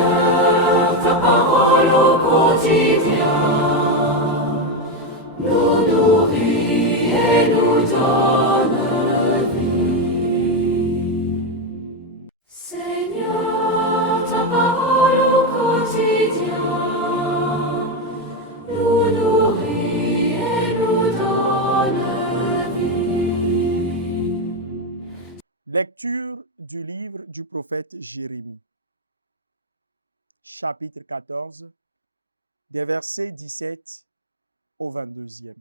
Seigneur, ta parole au quotidien nous nourrit et nous donne vie. Seigneur, ta parole au quotidien nous nourrit et nous donne vie. Lecture du livre du prophète Jérémie, chapitre 14, des versets 17 au 22e.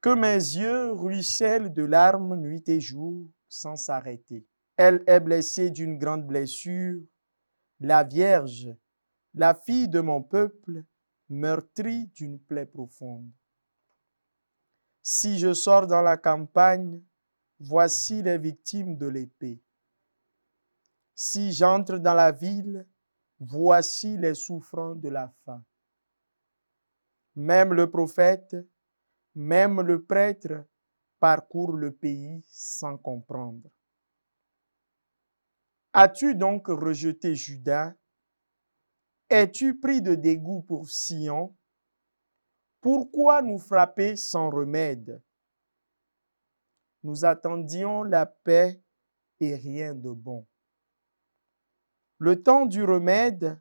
Que mes yeux ruissellent de larmes nuit et jour sans s'arrêter. Elle est blessée d'une grande blessure, la Vierge, la fille de mon peuple, meurtrie d'une plaie profonde. Si je sors dans la campagne, voici les victimes de l'épée. Si j'entre dans la ville, voici les souffrants de la faim. Même le prophète, même le prêtre parcourent le pays sans comprendre. As-tu donc rejeté Juda? Es-tu pris de dégoût pour Sion? Pourquoi nous frapper sans remède? Nous attendions la paix et rien de bon. Le temps du remède,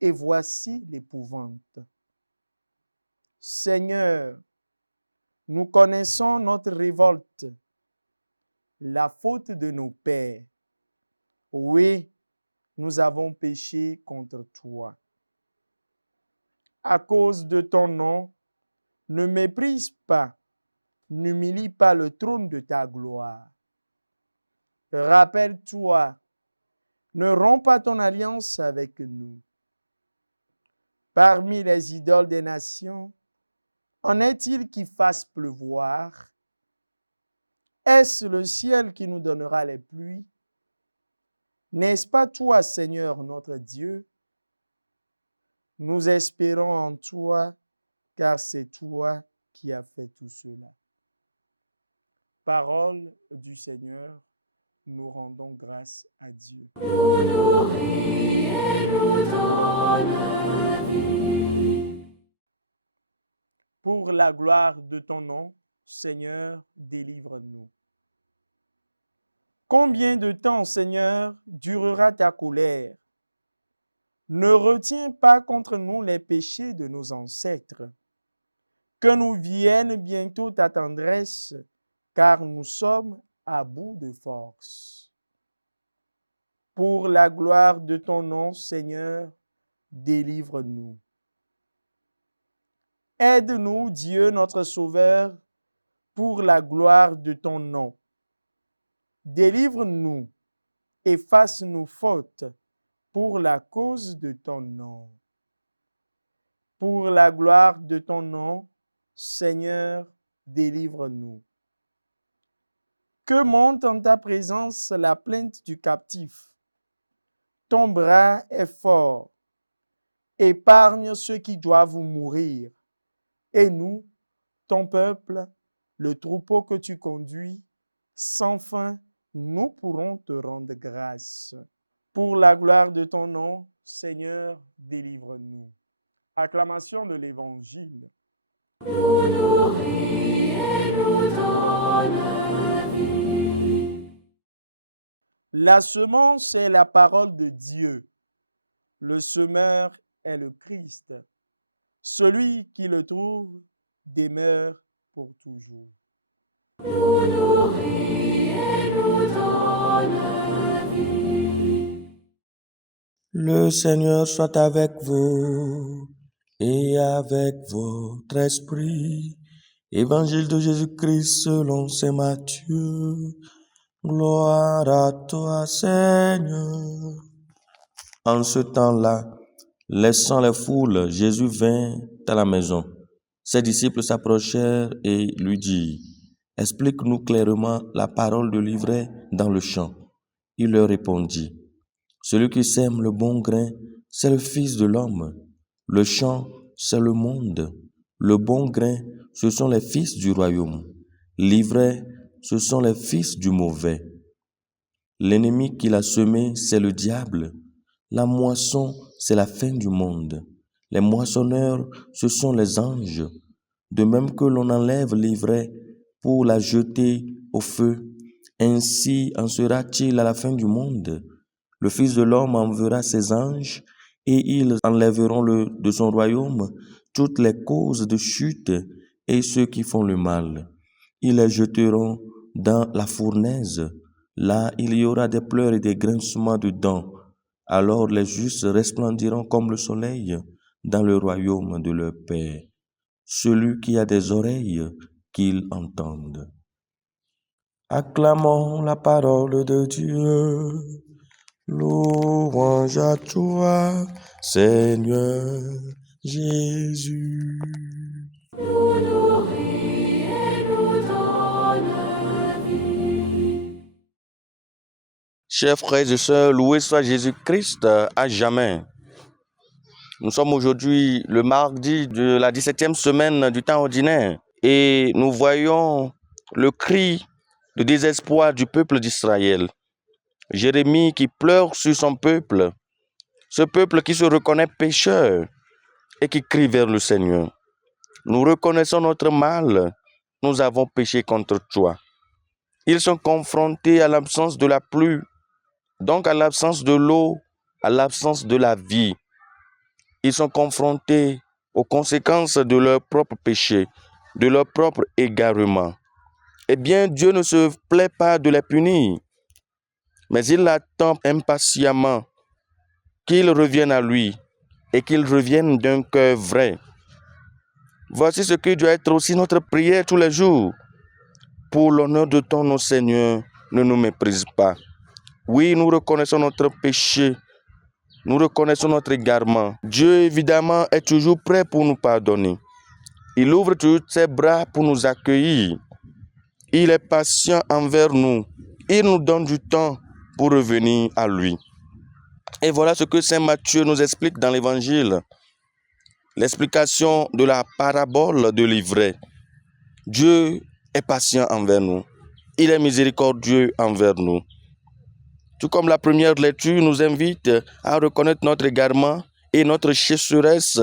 et voici l'épouvante. Seigneur, nous connaissons notre révolte, la faute de nos pères. Oui, nous avons péché contre toi. À cause de ton nom, ne méprise pas, n'humilie pas le trône de ta gloire. Rappelle-toi, ne romps pas ton alliance avec nous. Parmi les idoles des nations, en est-il qui fasse pleuvoir? Est-ce le ciel qui nous donnera les pluies? N'est-ce pas toi, Seigneur notre Dieu? Nous espérons en toi, car c'est toi qui as fait tout cela. Parole du Seigneur, nous rendons grâce à Dieu. Nous nourrit et nous donne vie. Pour la gloire de ton nom, Seigneur, délivre-nous. Combien de temps, Seigneur, durera ta colère? Ne retiens pas contre nous les péchés de nos ancêtres. Que nous vienne bientôt ta tendresse, car nous sommes à bout de force. Pour la gloire de ton nom, Seigneur, délivre-nous. Aide-nous, Dieu notre Sauveur, pour la gloire de ton nom. Délivre-nous, efface nos fautes pour la cause de ton nom. Pour la gloire de ton nom, Seigneur, délivre-nous. Que monte en ta présence la plainte du captif. Ton bras est fort. Épargne ceux qui doivent mourir. Et nous, ton peuple, le troupeau que tu conduis, sans fin, nous pourrons te rendre grâce. Pour la gloire de ton nom, Seigneur, délivre-nous. Acclamation de l'Évangile. Nous nourrit et nous donne vie. La semence est la parole de Dieu. Le semeur est le Christ. Celui qui le trouve demeure pour toujours. Nous nourrit et nous donne vie. Le Seigneur soit avec vous et avec votre esprit. Évangile de Jésus-Christ selon saint Matthieu. Gloire à toi, Seigneur. En ce temps-là, laissant les foules, Jésus vint à la maison. Ses disciples s'approchèrent et lui dirent, « Explique-nous clairement la parole de l'ivraie dans le champ. » Il leur répondit, « Celui qui sème le bon grain, c'est le Fils de l'homme. Le champ, c'est le monde. Le bon grain, ce sont les fils du royaume. L'ivraie, ce sont les fils du mauvais. L'ennemi qui l'a semé, c'est le diable. La moisson, c'est la fin du monde. Les moissonneurs, ce sont les anges. De même que l'on enlève l'ivraie pour la jeter au feu, ainsi en sera-t-il à la fin du monde. Le Fils de l'homme enverra ses anges, et ils enlèveront de son royaume toutes les causes de chute et ceux qui font le mal. Ils les jeteront dans la fournaise. Là, il y aura des pleurs et des grincements de dents. Alors les justes resplendiront comme le soleil dans le royaume de leur Père. Celui qui a des oreilles, qu'il entende. Acclamons la parole de Dieu. Louange à toi, Seigneur Jésus. Nous nourrit et nous donne vie. Chers frères et sœurs, loué soit Jésus-Christ à jamais. Nous sommes aujourd'hui le mardi de la 17e semaine du temps ordinaire et nous voyons le cri de désespoir du peuple d'Israël. Jérémie qui pleure sur son peuple, ce peuple qui se reconnaît pécheur et qui crie vers le Seigneur. Nous reconnaissons notre mal, nous avons péché contre toi. Ils sont confrontés à l'absence de la pluie, donc à l'absence de l'eau, à l'absence de la vie. Ils sont confrontés aux conséquences de leur propre péché, de leur propre égarement. Eh bien, Dieu ne se plaît pas de les punir, mais il attend impatiemment qu'ils reviennent à lui et qu'ils reviennent d'un cœur vrai. Voici ce qui doit être aussi notre prière tous les jours. Pour l'honneur de ton nom, Seigneur, ne nous méprise pas. Oui, nous reconnaissons notre péché, nous reconnaissons notre égarement. Dieu, évidemment, est toujours prêt pour nous pardonner. Il ouvre toujours ses bras pour nous accueillir. Il est patient envers nous. Il nous donne du temps pour revenir à lui. Et voilà ce que Saint Matthieu nous explique dans l'Évangile. L'explication de la parabole de l'ivraie. Dieu est patient envers nous. Il est miséricordieux envers nous. Tout comme la première lecture nous invite à reconnaître notre égarement et notre chasseresse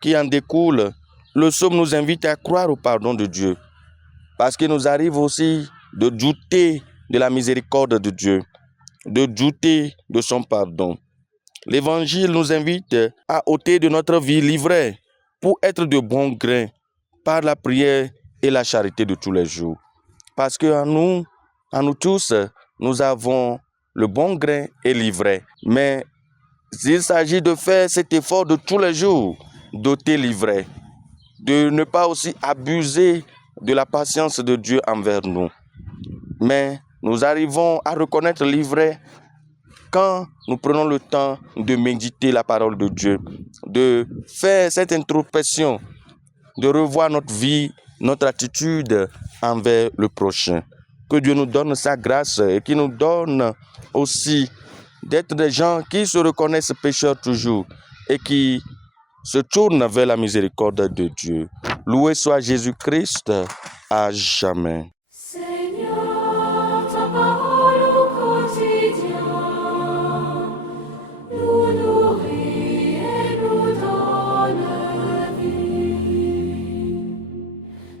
qui en découle, le psaume nous invite à croire au pardon de Dieu. Parce qu'il nous arrive aussi de douter de la miséricorde de Dieu, de douter de son pardon. L'Évangile nous invite à ôter de notre vie l'ivraie pour être de bon grain par la prière et la charité de tous les jours. Parce qu'en nous tous, nous avons le bon grain et l'ivraie. Mais il s'agit de faire cet effort de tous les jours, d'ôter l'ivraie, de ne pas aussi abuser de la patience de Dieu envers nous. Mais nous arrivons à reconnaître l'ivraie quand nous prenons le temps de méditer la parole de Dieu, de faire cette introspection, de revoir notre vie, notre attitude envers le prochain. Que Dieu nous donne sa grâce et qu'il nous donne aussi d'être des gens qui se reconnaissent pécheurs toujours et qui se tournent vers la miséricorde de Dieu. Loué soit Jésus-Christ à jamais.